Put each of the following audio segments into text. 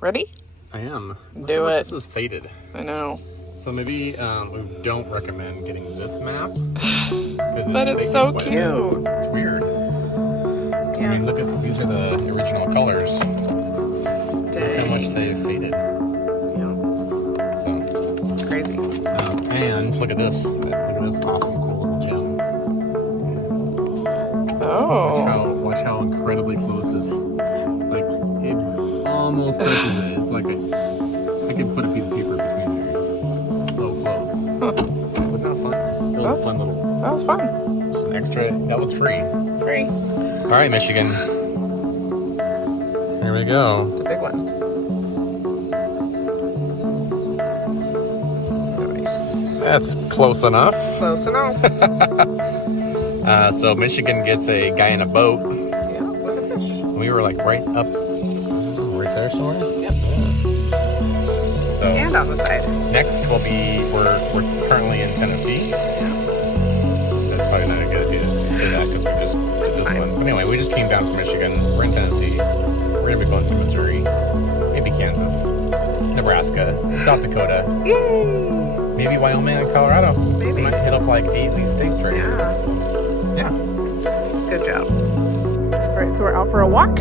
Ready? I am. Do it. This is faded. I know. So maybe we don't recommend getting this map. But it's so wet. cute. It's weird. Yeah. I mean, look at these are the original colors. Look how much they've faded. Yeah. So It's crazy. and look at this. Look at this awesome, cool little gem. Oh. Watch how incredibly close this. Like it almost touches it. It's like I could put a piece of paper between there. It's so close. Huh. Wasn't that fun? That was a fun little. That was fun. Just an extra. That was free. Free. All right, Michigan. Here we go. It's a big one. Nice. That's close enough. Close enough. So Michigan gets a guy in a boat. Yeah, with a fish. We were like right there somewhere. Yep. So And on the side. next we're currently in Tennessee. Yeah. That's probably not a good idea to say that because we just did this one. But anyway, we just came down from Michigan. We're in Tennessee. We're gonna be going through Missouri, maybe Kansas, Nebraska, South Dakota. Yay! Maybe Wyoming and Colorado. Maybe. We might hit up like 8 of these states right Yeah. now. So, yeah. Good job. All right, so we're out for a walk.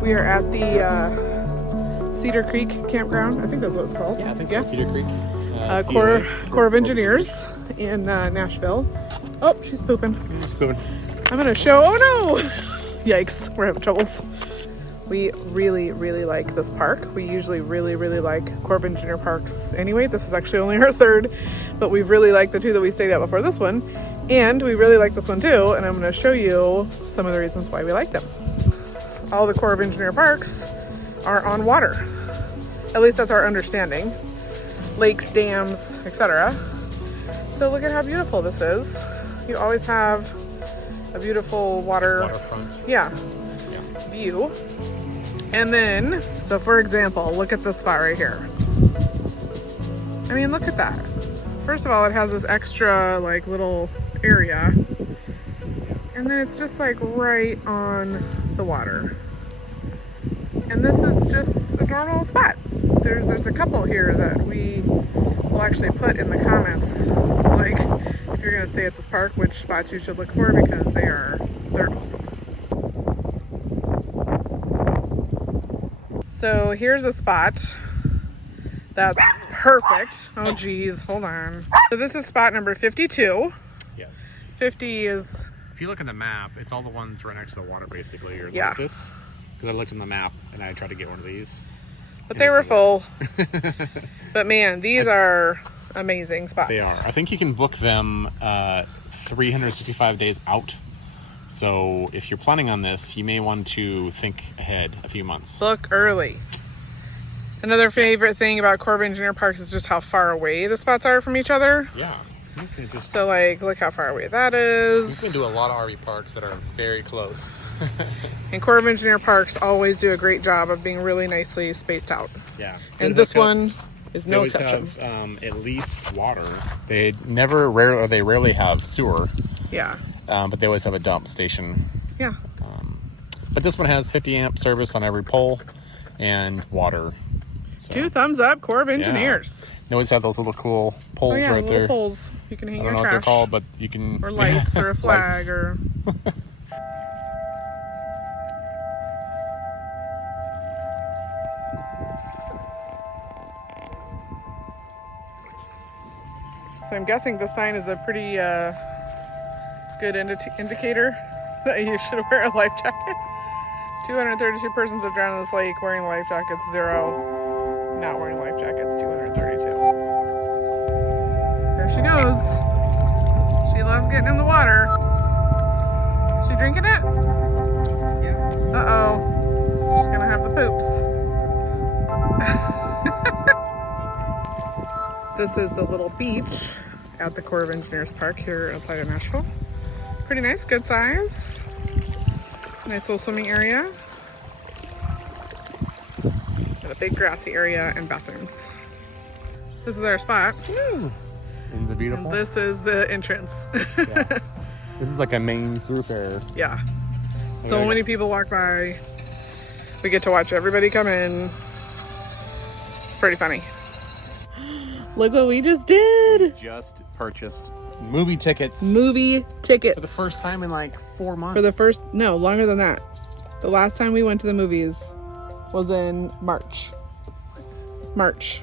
We are at the Cedar Creek Campground. I think that's what it's called. Yeah, I think so. Cedar Creek. Corps of Engineers in Nashville. Oh, she's pooping. She's pooping. I'm gonna show. Oh no! Yikes, we're having troubles. We really, really like this park. We usually really, really like Corps of Engineer parks anyway. This is actually only our third, but we've really liked the two that we stayed at before this one. And we really like this one too, and I'm gonna show you some of the reasons why we like them. All the Corps of Engineer parks are on water. At least that's our understanding. Lakes, dams, etc. So look at how beautiful this is. You always have a beautiful Waterfront. Yeah. View. And then, so for example, look at this spot right here. I mean, look at that. First of all, it has this extra like little area. And then it's just like right on the water. And this is just a normal spot. There's a couple here that we will actually put in the comments, like if you're gonna stay at this park, which spots you should look for, because they're awesome. So here's a spot that's perfect. Oh geez, hold on. So this is spot number 52. Yes. 50 is... If you look at the map, it's all the ones right next to the water basically. Or Yeah. like this. Because I looked at the map and I tried to get one of these. But they were full. But man, these are amazing spots. They are. I think you can book them 365 days out. So if you're planning on this, you may want to think ahead a few months. Book early. Another favorite thing about Corps of Engineer parks is just how far away the spots are from each other. Yeah. So like, look how far away that is. You can do a lot of RV parks that are very close. And Corps of Engineer parks always do a great job of being really nicely spaced out. Yeah. And this one is no exception. Have, at least water. They rarely have sewer. Yeah. But they always have a dump station. Yeah. But this one has 50 amp service on every pole and water. So, 2 thumbs up, Corps of Engineers. Yeah. They always have those little cool poles Oh yeah, right little there. poles. You can hang I your don't know trash. what they're called, but you can... Or lights, or a flag, Lights. or... So I'm guessing this sign is a pretty good indicator that you should wear a life jacket. 232 persons have drowned in this lake wearing life jackets, 0 not wearing life jackets, 232. There she goes. She loves getting in the water. Is she drinking it? Yeah. Uh-oh. She's gonna have the poops. This is the little beach at the Corps of Engineers Park here outside of Nashville. Pretty nice, good size. Nice little swimming area. And a big grassy area and bathrooms. This is our spot. Isn't it beautiful? And this is the entrance. Yeah. This is like a main thoroughfare. Yeah. So many people walk by. We get to watch everybody come in. It's pretty funny. Look what we just did. We just purchased movie tickets. Movie tickets. For the first time in like 4 months. No, longer than that. The last time we went to the movies was in March. What? March.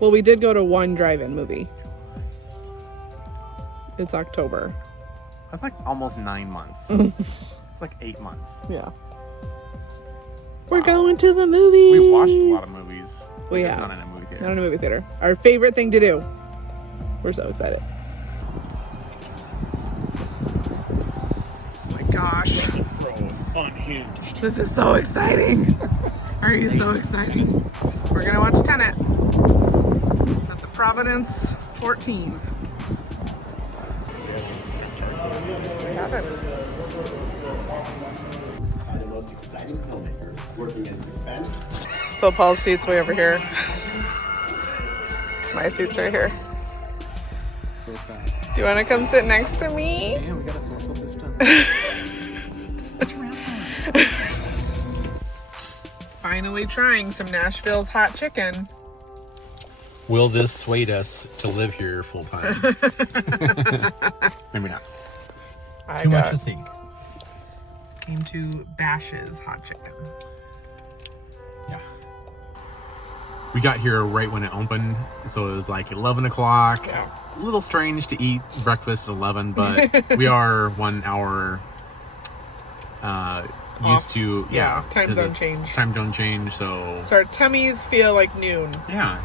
Well, we did go to one drive-in movie. It's October. That's like almost 9 months. It's like 8 months. Yeah. We're going to the movies. We watched a lot of movies. We just have. Not in a movie theater. Not in a movie theater. Our favorite thing to do. We're so excited. Oh my gosh. Unhinged. This is so exciting. Are you so excited? We're gonna watch Tenet at the Providence 14. We have it. The most exciting filmmakers working in suspense. So Paul's seat's way over here. My seat's right here. So sad. Do you want to come sit next to me? Damn, we got a social distance. Finally trying some Nashville's hot chicken. Will this sway us to live here full time? Maybe not. Too much to see. Came to Bash's hot chicken. Yeah. We got here right when it opened, so it was like 11 o'clock. Yeah. A little strange to eat breakfast at 11, but we are 1 hour used to, Yeah, time 'cause zone it's change. Time zone change, so So our tummies feel like noon, yeah,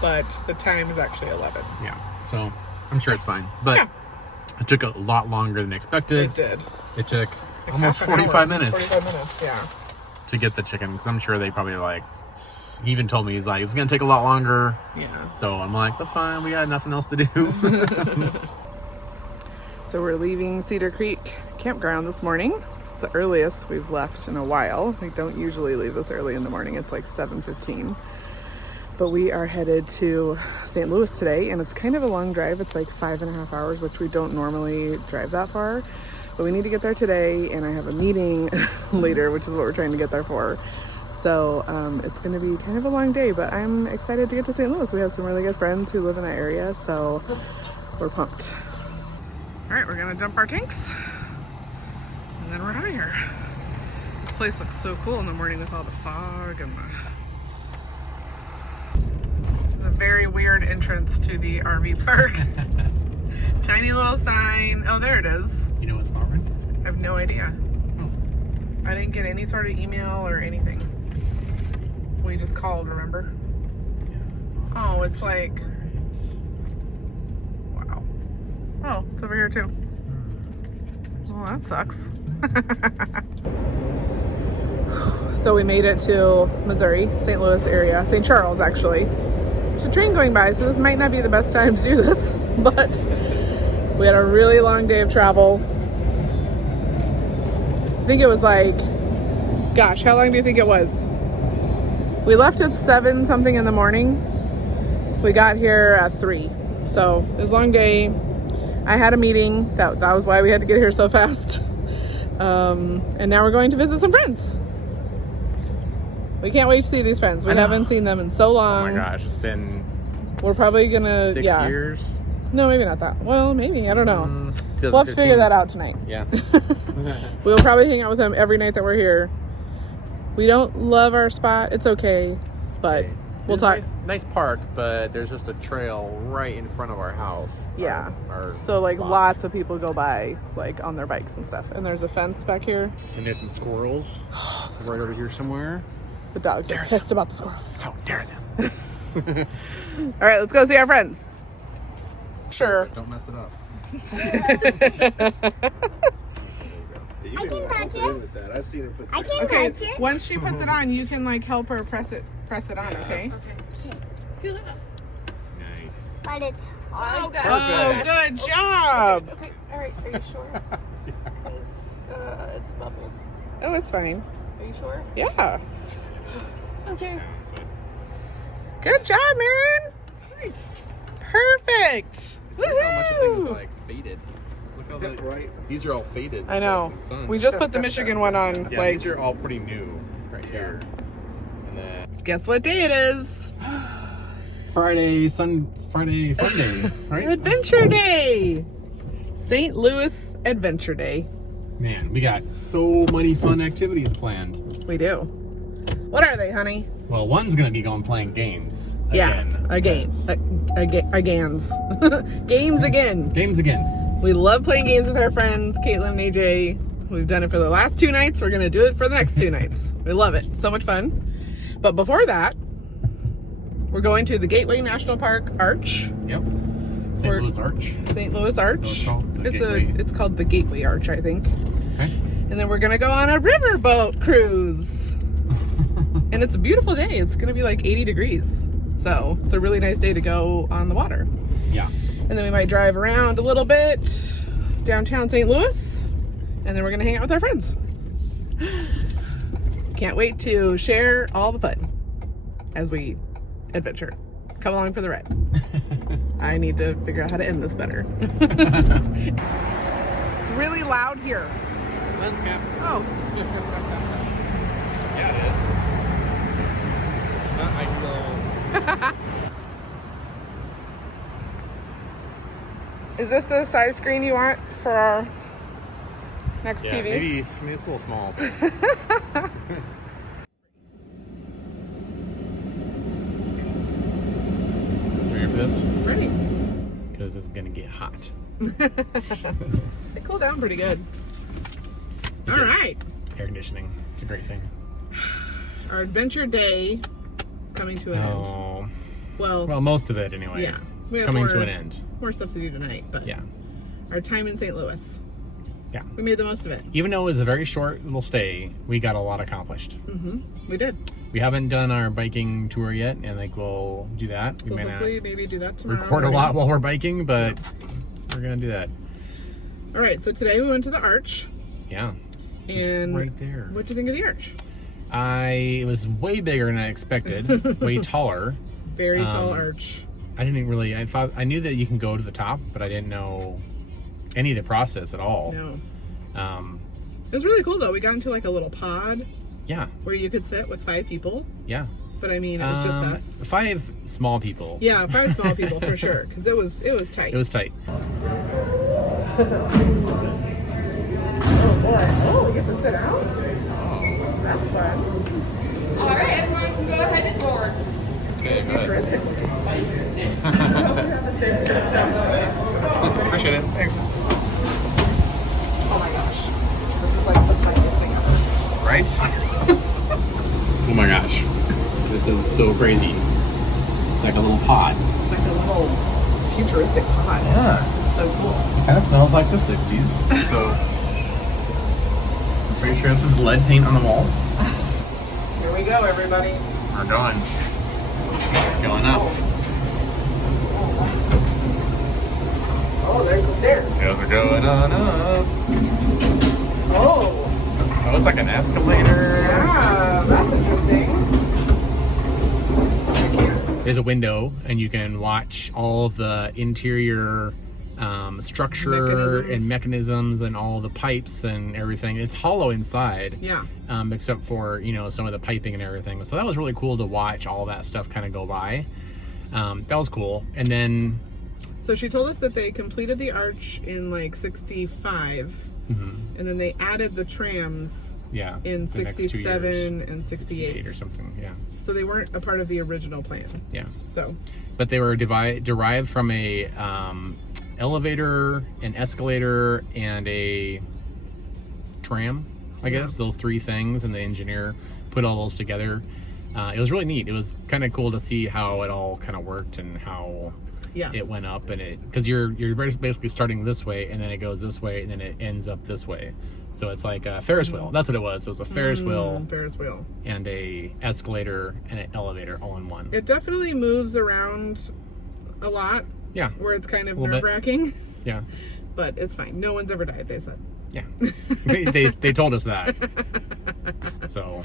but the time is actually 11. yeah. So I'm sure it's fine, but Yeah. it took a lot longer than expected. It did. It took Like almost half an 45 hour. minutes 45 minutes, yeah. to get the chicken, because I'm sure they probably like. He even told me, he's like, it's gonna take a lot longer. Yeah. So I'm like, that's fine. We got nothing else to do. So we're leaving Cedar Creek Campground this morning. It's the earliest we've left in a while. We don't usually leave this early in the morning. It's like 7:15. But we are headed to St. Louis today, and it's kind of a long drive. It's like 5.5 hours, which we don't normally drive that far. But we need to get there today, and I have a meeting later, which is what we're trying to get there for. So it's going to be kind of a long day, but I'm excited to get to St. Louis. We have some really good friends who live in that area, so we're pumped. All right, we're going to dump our tanks, and then we're out of here. This place looks so cool in the morning with all the fog and It's a very weird entrance to the RV park. Tiny little sign. Oh, there it is. You know what's Marvin? I have no idea. Oh. I didn't get any sort of email or anything. We just called, remember? Oh, it's like... Wow. Oh, it's over here too. Well, that sucks. So we made it to Missouri, St. Louis area, St. Charles actually. There's a train going by, so this might not be the best time to do this, but we had a really long day of travel. I think it was like, gosh, how long do you think it was? We left at 7 something in the morning. We got here at 3. So it was a long day. I had a meeting. That was why we had to get here so fast. And now we're going to visit some friends. We can't wait to see these friends. We haven't seen them in so Oh long. my gosh, it's been. We're probably gonna 6 yeah. years. No, maybe not that. Well, maybe. I don't know. 2015. We'll have to figure that out tonight. Yeah. We'll probably hang out with them every night that we're here. We don't love our spot. It's okay, but we'll talk. Nice park, but there's just a trail right in front of our house. Yeah. Our So like lot. lots of people go by like on their bikes and stuff. And there's a fence back here. And there's some squirrels right over here somewhere. The dogs are pissed about the squirrels. How dare them? All right, let's go see our friends. Sure. Don't mess it up. I can touch it. With that. I've seen her put I can Okay, touch it. once she puts it on, you can like help her press it on, okay? Nice. But it's hard. Oh, gosh. Oh, good job. Okay, all right. Are you sure? Because it's bubbled. Oh, it's fine. Are you sure? Yeah. Okay. Good job, Marin. Thanks. Perfect. Look how much the thing is Woohoo! like faded. Look how right. These are all faded. I know. in the sun. We just put the Michigan one on. Yeah, like, these are all pretty new right here. And then Guess what day it is? Friday, fun day, right? Adventure Day! St. Louis Adventure Day. Man, we got so many fun activities planned. We do. What are they, honey? Well, one's gonna be going playing games. Again. Games again. Games again. We love playing games with our friends, Caitlin and AJ. We've done it for the last 2 nights. We're going to do it for the next 2 nights. We love it. So much fun. But before that, we're going to the Gateway National Park Arch. Yep. St. Louis Arch. St. Louis Arch. Is that what it's called? It's called the Gateway Arch, I think. Okay. And then we're going to go on a riverboat cruise. And it's a beautiful day. It's going to be like 80 degrees. So it's a really nice day to go on the water. Yeah. And then we might drive around a little bit downtown St. Louis. And then we're going to hang out with our friends. Can't wait to share all the fun as we adventure. Come along for the ride. I need to figure out how to end this better. It's really loud here. Lens cap. Oh, Yeah, it is. It's not ideal. is this the size screen you want for our next Yeah, TV? maybe it's a little small. Ready for this? Ready. Because it's gonna get hot. They cool down pretty good. All right. Air conditioning. It's a great thing. Our adventure day is coming to an end. Oh. Well, Well, most of it anyway. yeah. We It's have coming more, to an end. more stuff to do tonight, but Yeah. our time in St. Louis, Yeah. we made the most of it. Even though it was a very short little stay, we got a lot accomplished. We did. We haven't done our biking tour yet, and like we'll do that. We We'll may not hopefully maybe do that tomorrow. record a lot while we're biking, but we're gonna do that. All right, so today we went to the Arch, Yeah. and right there. what'd you think of the Arch? It was way bigger than I expected, way taller. Very tall Arch. I didn't really, I knew that you can go to the top, but I didn't know any of the process at all. No. Um, It was really cool though. We got into like a little pod yeah, where you could sit with 5 people, yeah. but I mean, it was just us. 5 small people. Yeah, 5 small people for sure, because it was tight. It was tight. Oh boy! Oh, we get to sit out. Oh, That's fun. All right, everyone can go ahead and board. okay, good. Futuristic. Appreciate it. Thanks. Oh my gosh, this is like the funniest thing ever. Right? Oh my gosh. This is so crazy. It's like a little pod. It's like a little futuristic pod. Yeah. It's so cool. It kind of smells like the 60s. So, I'm pretty sure this is lead paint on the walls. Here we go, everybody. We're going. Going up. Oh, there's the stairs. Yeah, we're going on up. Oh, Oh, it's like an escalator. yeah, that's interesting. I can't. There's a window, and you can watch all of the interior structure and mechanisms and all the pipes and everything. It's hollow inside. Yeah. Except for, some of the piping and everything. So that was really cool to watch all that stuff kind of go by. That was cool. And then... So she told us that they completed the arch in like 65, and then they added the trams Yeah. in the next 2 67 years. and 68. or something, yeah. So they weren't a part of the original plan. Yeah. So, But they were derived from a elevator, an escalator, and a tram, I guess. Those 3 things, and the engineer put all those together. It was really neat. It was kind of cool to see how it all kind of worked and how yeah. it went up, and because you're basically starting this way, and then it goes this way, and then it ends up this way. So it's like a Ferris wheel. That's what it was. It was a Ferris wheel Ferris wheel. and a escalator and an elevator all in one. It definitely moves around a lot, Yeah. where it's kind of A little bit. nerve-wracking, Yeah. but it's fine. No one's ever died, they said. Yeah. they told us that. So.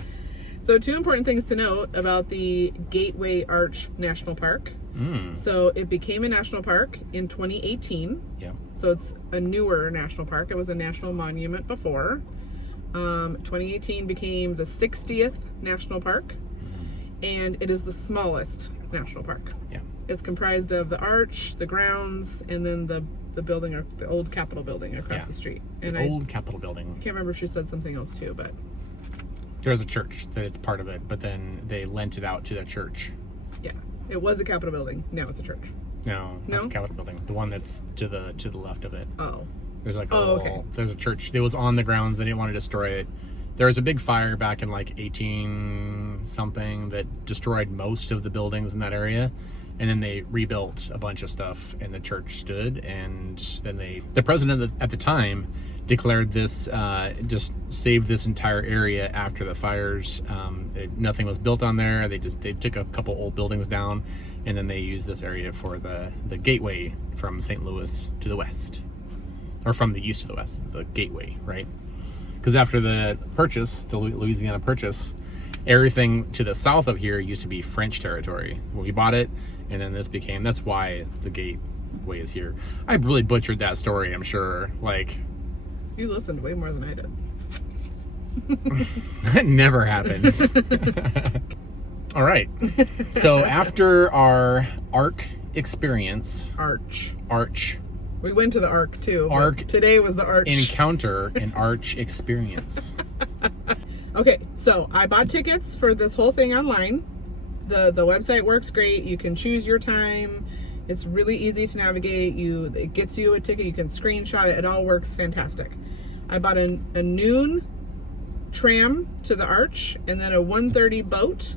So 2 important things to note about the Gateway Arch National Park. So it became a national park in 2018. Yeah. So it's a newer national park. It was a national monument before. 2018 became the 60th national park, and it is the smallest national park. Yeah. It's comprised of the arch, the grounds, and then the building, the old Capitol building across the street. And Old Capitol building. I can't remember if she said something else too, but There's a church that it's part of it, but then they lent it out to the church. yeah, it was a Capitol building. Now it's a church. No, not the Capitol building. The one that's to the left of it. Oh. There's like okay. There's a church. It was on the grounds. They didn't want to destroy it. There was a big fire back in like 18 something that destroyed most of the buildings in that area. And then they rebuilt a bunch of stuff, and the church stood. And then the president at the time declared this, just saved this entire area after the fires. Nothing was built on there. They took a couple old buildings down, and then they used this area for the gateway from St. Louis to the west, or from the east to the west. It's the gateway, right? Because after the purchase, the Louisiana Purchase, everything to the south of here used to be French territory. Well, we bought it, and then that's why the gateway is here. I really butchered that story, I'm sure. Like, You listened way more than I did. that never happens. All right. So after our Ark experience, Arch. We went to the Ark too. Ark. Today was the Arch. encounter an Arch experience. Okay, so I bought tickets for this whole thing online. The website works great. You can choose your time. It's really easy to navigate. It gets you a ticket. You can screenshot it. It all works fantastic. I bought a noon tram to the Arch and then a 1:30 boat.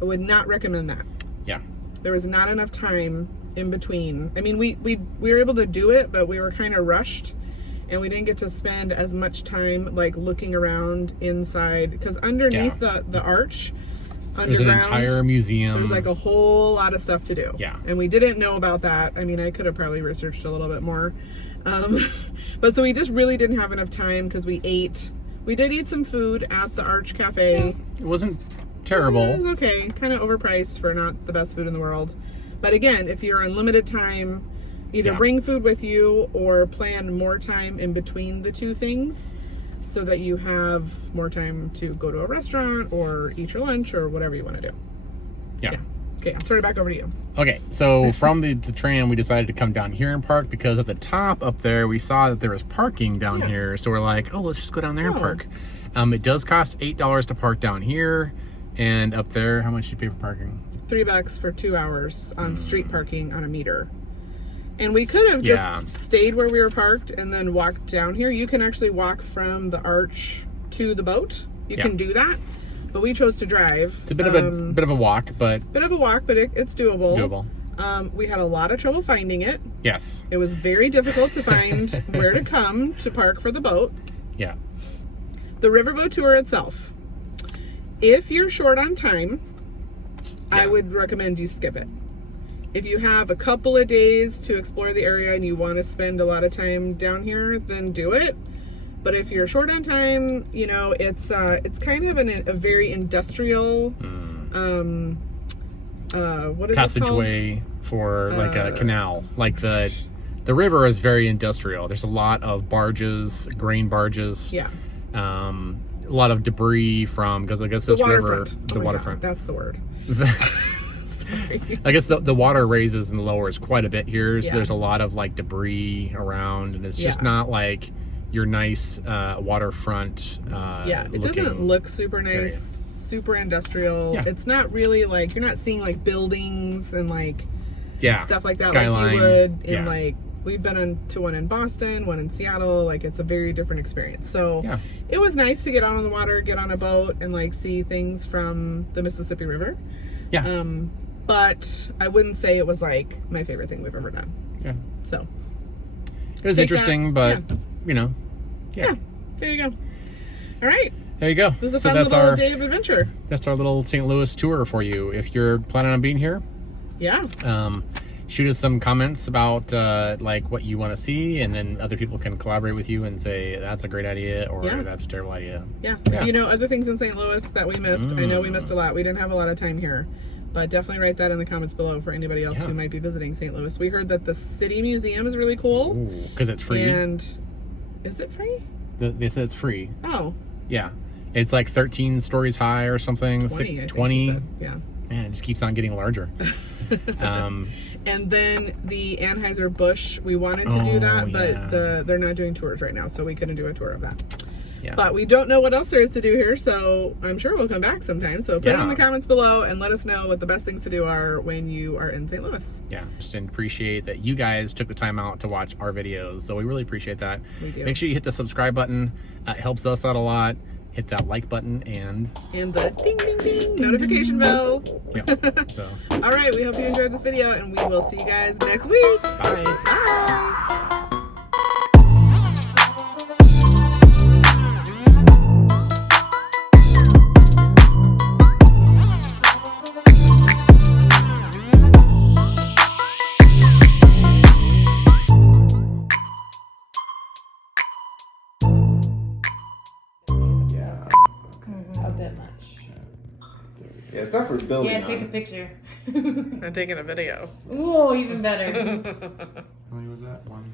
I would not recommend that. Yeah. There was not enough time in between. I mean, we were able to do it, but we were kind of rushed, and we didn't get to spend as much time like looking around inside, because underneath the arch, There's an underground, entire museum. there's like a whole lot of stuff to do. Yeah. And we didn't know about that. I mean, I could have probably researched a little bit more. But so we just really didn't have enough time, because we did eat some food at the Arch Cafe. It wasn't terrible. It was okay. Kind of overpriced for not the best food in the world. But again, if you're on limited time, either bring food with you or plan more time in between the two things so that you have more time to go to a restaurant or eat your lunch or whatever you want to do. Yeah. Okay, I'll turn it back over to you. Okay, so from the tram, we decided to come down here and park, because at the top up there, we saw that there was parking down here. So we're like, oh, let's just go down there and park. It does cost $8 to park down here. And up there, how much do you pay for parking? $3 for 2 hours on street parking on a meter. And we could have just stayed where we were parked and then walked down here. You can actually walk from the Arch to the boat. You can do that. But we chose to drive. It's a bit of a walk, but it's doable. doable. We had a lot of trouble finding it. Yes. It was very difficult to find where to come to park for the boat. Yeah. The riverboat tour itself, if you're short on time, I would recommend you skip it. If you have a couple of days to explore the area and you want to spend a lot of time down here, then do it. But if you're short on time, it's kind of a very industrial what is passageway for like a canal. Like the river is very industrial. There's a lot of barges, grain barges. Yeah. A lot of debris from, because I guess this river, the waterfront. God, that's the word. Sorry. I guess the water raises and lowers quite a bit here. So Yeah. there's a lot of like debris around, and it's just not like your nice waterfront. It doesn't look super nice. area. Super industrial. Yeah. It's not really like, you're not seeing like buildings and like stuff like that Skyline. like you would in like, we've been to one in Boston, one in Seattle. Like, it's a very different experience. So it was nice to get out on the water, get on a boat, and like see things from the Mississippi River. Yeah. But I wouldn't say it was like my favorite thing we've ever done. Yeah. So it was interesting, but there you go. All right. There you go. It was a fun little day of adventure. That's our little St. Louis tour for you. If you're planning on being here, shoot us some comments about like what you want to see, and then other people can collaborate with you and say that's a great idea or that's a terrible idea. Yeah. If you know other things in St. Louis that we missed, I know we missed a lot. We didn't have a lot of time here, but definitely write that in the comments below for anybody else who might be visiting St. Louis. We heard that the City Museum is really cool. Because it's free. And is it free? They said it's free. Oh, Yeah. It's like 13 stories high or something. 20, I think 20. he said. Yeah. Man, it just keeps on getting larger. And then the Anheuser-Busch, we wanted to do that, but they're not doing tours right now, so we couldn't do a tour of that. Yeah. But we don't know what else there is to do here, so I'm sure we'll come back sometime. So put it in the comments below and let us know what the best things to do are when you are in St. Louis. Yeah, just appreciate that you guys took the time out to watch our videos. So we really appreciate that. We do. Make sure you hit the subscribe button. It helps us out a lot. Hit that like button and the ding, ding, ding notification bell. Yeah. So. All right, we hope you enjoyed this video, and we will see you guys next week. Bye. Bye. A bit much. Yeah, it's not for building. Yeah, take a on. picture. I'm taking a video. Ooh, even better. How many was that? One.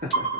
Ha ha ha.